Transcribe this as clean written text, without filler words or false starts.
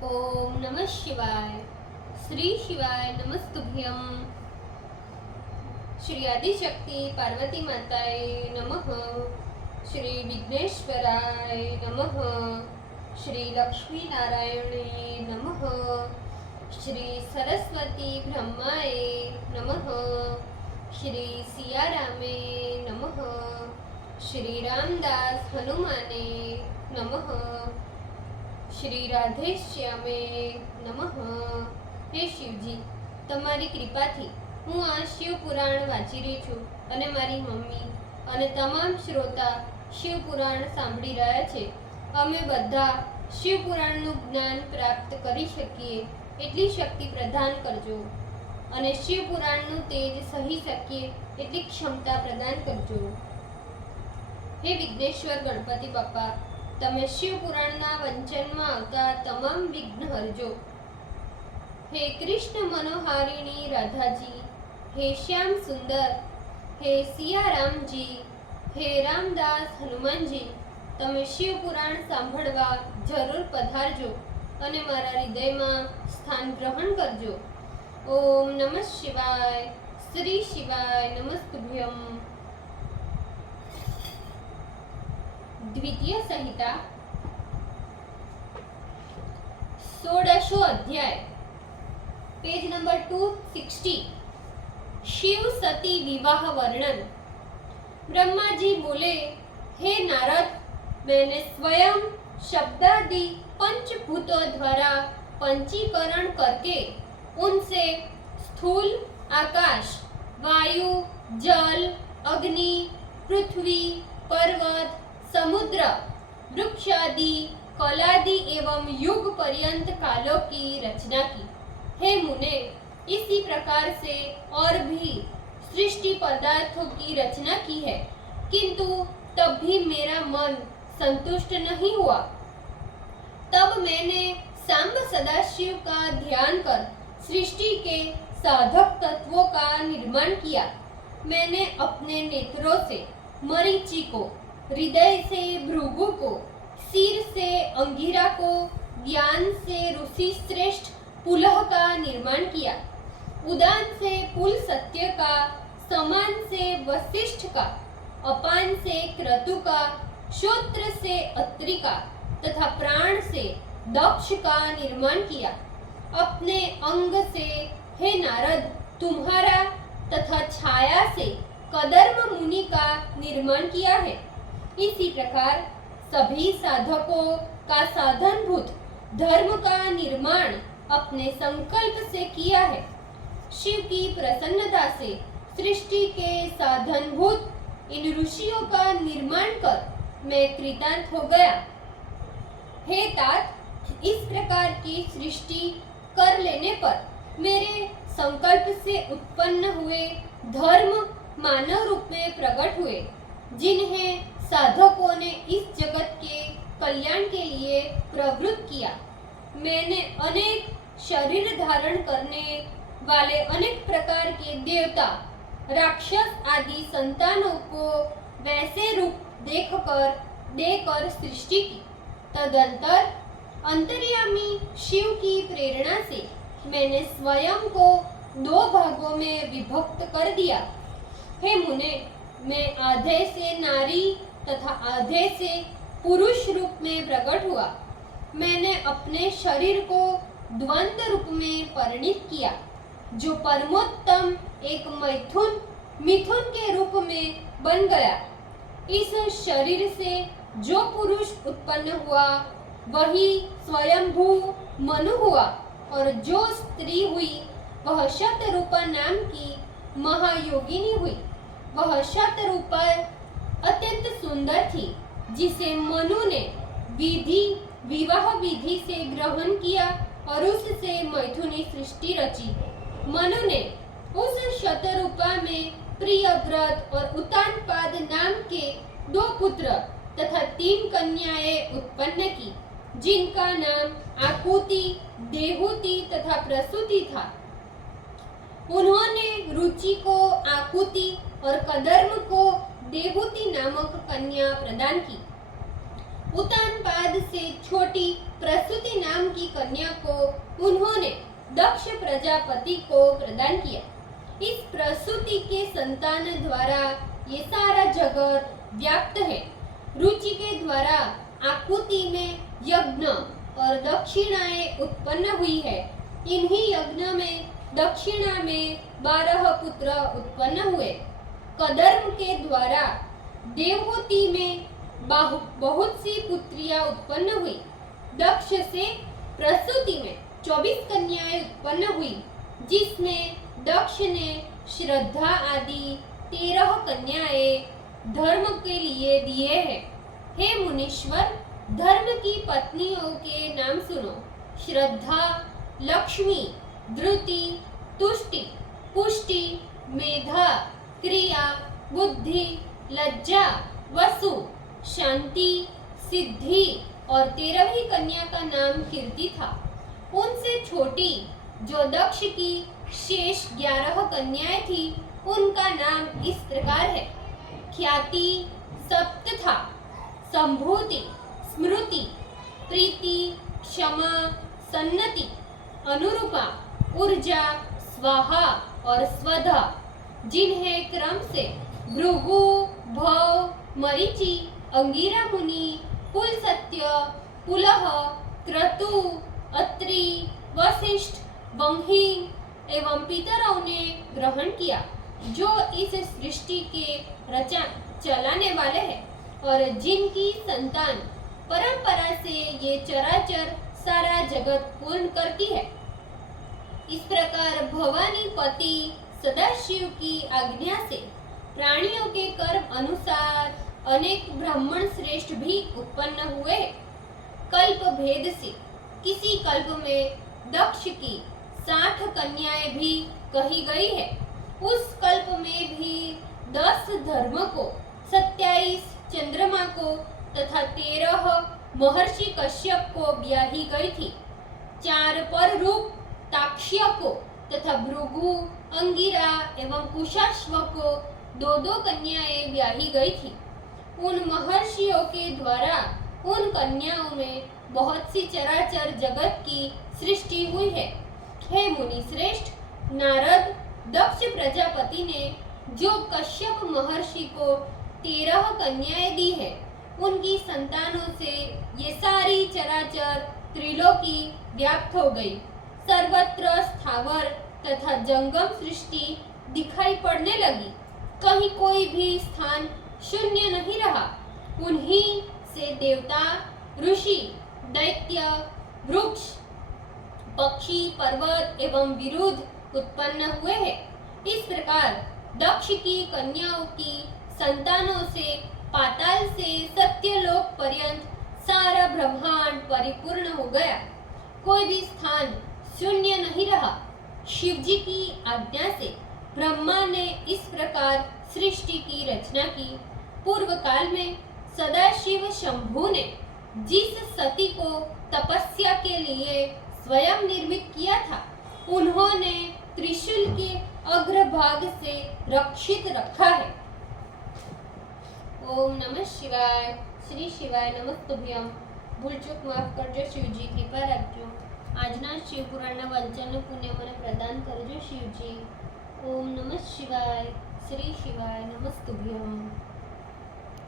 ओम नमः शिवाय। श्री शिवाय नमस्तुभ्यम। श्री आदिशक्ति पार्वती माताए नमः। श्री विघ्नेश्वराय नमः। श्री लक्ष्मी नारायणे नमः। श्री सरस्वती ब्रह्माय नमः। श्री सियारामे नमः। श्री रामदास हनुमाने नमः। श्री राधेश्यामे नमः। हे शिवजी, તમારી કૃપાથી હું આ શિવ પુરાણ વાંચી રહી છું અને મારી મમ્મી અને તમામ શ્રોતા શિવ પુરાણ સાંભળી રહ્યા છે. અમે બધા શિવ પુરાણનું જ્ઞાન પ્રાપ્ત કરી શકીએ એટલી શક્તિ પ્રદાન કરજો અને શિવ પુરાણનું તેજ સહી શકીએ એટલી ક્ષમતા પ્રદાન કરજો. હે વિઘ્નેશ્વર ગણપતિ બાપા, તમે શિવ પુરાણના વંચનમાં આવતા તમામ વિઘ્ન હરજો. हे कृष्ण मनोहारिणी राधा जी, हे श्याम सुंदर, हे सिया राम जी, हे रामदास हनुमान जी, તમે શિવ પુરાણ સાંભળવા જરૂર પધારજો અને મારા હૃદયમાં સ્થાન ગ્રહણ કરજો. ઓમ નમઃ શિવાય. શ્રી શિવાય નમસ્તુભ્યમ. द्वितीय संहिता 16 अध्याय, पेज नंबर 260. शिव सती विवाह वर्णन. ब्रह्मा जी बोले, हे नारद, मैंने स्वयं शब्दादि पंचभूतों द्वारा पंचीकरण करके उनसे स्थूल आकाश, वायु, जल, अग्नि, पृथ्वी, पर्वत, समुद्र, वृक्षादि, कलादि एवं युग पर्यंत कालों की रचना की. हे मुने, इसी प्रकार से और भी सृष्टि पदार्थों की रचना की है, किंतु तब भी मेरा मन संतुष्ट नहीं हुआ. तब मैंने सांब सदाशिव का ध्यान कर सृष्टि के साधक तत्वों का निर्माण किया. मैंने अपने नेत्रों से मरीचि को, हृदय से भृगु को, सिर से अंगिरा को, ज्ञान से ऋषि श्रेष्ठ पुलह का निर्माण किया. उदान से पुल सत्य का, समान से वशिष्ठ का, अपान से क्रतु का, श्रोत्र से अत्रि का तथा प्राण से दक्ष का निर्माण किया. अपने अंग से हे नारद तुम्हारा तथा छाया से कदर्म मुनि का निर्माण किया है. इसी प्रकार सभी साधकों का साधनभूत धर्म का निर्माण अपने संकल्प से किया है. शिव की प्रसन्नता से सृष्टि के साधनभूत इन ऋषियों का निर्माण कर मैं कृतार्थ हो गया. हे तात, इस प्रकार की सृष्टि कर लेने पर मेरे संकल्प से उत्पन्न हुए धर्म मानव रूप में प्रकट हुए, जिन्हें साधकों ने इस जगत के कल्याण के लिए प्रवृत्त किया. मैंने अनेक शरीर धारण करने वाले अनेक प्रकार के देवता, राक्षस आदि संतानों को वैसे रूप देकर सृष्टि की. तदंतर अंतर्यामी शिव की प्रेरणा से मैंने स्वयं को 2 भागों में विभक्त कर दिया. हे मुने, मैं आधे से नारी तथा आधे से पुरुष रूप में प्रकट हुआ. मैंने अपने शरीर को द्वंद्व रूप में परिणित किया, जो परमोत्तम एक मिथुन के रूप में बन गया. इस शरीर से जो पुरुष उत्पन्न हुआ वही स्वयंभू मनु हुआ, और जो स्त्री हुई वह शतरूपा नाम की महायोगिनी हुई. वह शतरूपा अत्यंत सुंदर थी, जिसे मनु ने विवाह विधि से ग्रहण किया और उससे मैथुनी सृष्टि रची. मनु ने उस शतरूपा में प्रियव्रत और उत्तानपाद नाम के 2 पुत्र तथा 3 कन्याएं उत्पन्न की, जिनका नाम आकुति, देहुति तथा प्रसूति था. उन्होंने रुचि को आकुति और कदर्म को देहुति नामक कन्या प्रदान की. उत्तानपाद से छोटी प्रसूति नाम की कन्या को उन्होंने दक्ष प्रजापति को प्रदान किया। इस प्रसूति के संतान द्वारा ये सारा जगत व्याप्त है। रुचि के द्वारा आकुति में यज्ञ और दक्षिणाएं उत्पन्न हुई है। इन्हीं यज्ञ में दक्षिणा में 12 पुत्र उत्पन्न हुए। कदर्म के द्वारा देवहूति में बहुत सी पुत्रियां उत्पन्न हुई। दक्ष से प्रसूति में 24 कन्याएं उत्पन्न हुई, जिसमें दक्ष ने श्रद्धा आदि 13 कन्याएं धर्म के लिए दिए हैं। हे मुनीश्वर, धर्म की पत्नियों के नाम सुनो। श्रद्धा, लक्ष्मी, धृति, तुष्टि, पुष्टि, मेधा, क्रिया, बुद्धि, लज्जा, वसु, शांति, सिद्धि और 13वीं कन्या का नाम कीर्ति था। उनसे छोटी जो दक्ष की शेष 11 कन्याएं थी, उनका नाम इस प्रकार है। ख्याति, सप्तथा, संभूति, स्मृति, प्रीति, क्षमा, सन्नति, अनुरूपा, ऊर्जा, स्वाहा और स्वधा, जिन्हें क्रम से भृगु, भव, मरीचि, अंगिरा मुनि, पुलसत्य, पुलह, क्रतु, अत्रि, वशिष्ठ, बंही एवं पितरों ने ग्रहण किया, जो इस सृष्टि के चलाने वाले हैं और जिनकी संतान परंपरा से ये चराचर सारा जगत पूर्ण करती है। इस प्रकार भवानी पति सदाशिव की आज्ञा से प्राणियों के कर्म अनुसार अनेक ब्राह्मण श्रेष्ठ भी उत्पन्न हुए। कल्प भेद से किसी कल्प में दक्ष की 60 कन्याएं भी कही गई है। उस कल्प में भी 10 धर्म को, 27 चंद्रमा को तथा 13 महर्षि कश्यप को ब्याही गई थी। 4 पर रूप ताक्ष्य को तथा भृगु, अंगिरा एवं कुशाश्व को 2 कन्याएं ब्याही गई थी। उन महर्षियों के द्वारा उन कन्याओं में बहुत सी चराचर जगत की सृष्टि हुई है। हे मुनि श्रेष्ठ, नारद दक्ष प्रजापति ने जो कश्यप महर्षि को 13 कन्याएं दी है, उनकी संतानों से ये सारी चराचर त्रिलोकी व्याप्त हो गई। सर्वत्र स्थावर तथा जंगम सृष्टि दिखाई पड़ने लगी। कहीं कोई भी स्थान शून्य नहीं रहा। उन्हीं से देवता, ऋषि, दैत्य, वृक्ष, पक्षी, पर्वत एवं विरुद्ध उत्पन्न हुए हैं। इस प्रकार दक्ष की कन्याओं की संतानों से पाताल से सत्यलोक पर्यंत सारा ब्रह्मांड परिपूर्ण हो गया। कोई भी स्थान शून्य नहीं रहा। शिवजी की आज्ञा से ब्रह्मा ने इस प्रकार सृष्टि की रचना की। पूर्व काल में सदाशिव शंभु ने जिस सती को तपस्या के लिए स्वयं निर्मित किया था, उन्होंने त्रिशूल के अग्रभाग से रक्षित रखा है। ओम नमः शिवाय। श्री शिवाय नमस्तुभ्यम। भूल चूक माफ करजो शिवजी, कृपा રાખજો। આજના શિવ પુરાણના વાંચનનું પુણ્ય મને પ્રદાન કરજો શિવજી। ઓમ નમઃ શિવાય। શ્રી શિવાય નમસ્તુભ્યમ।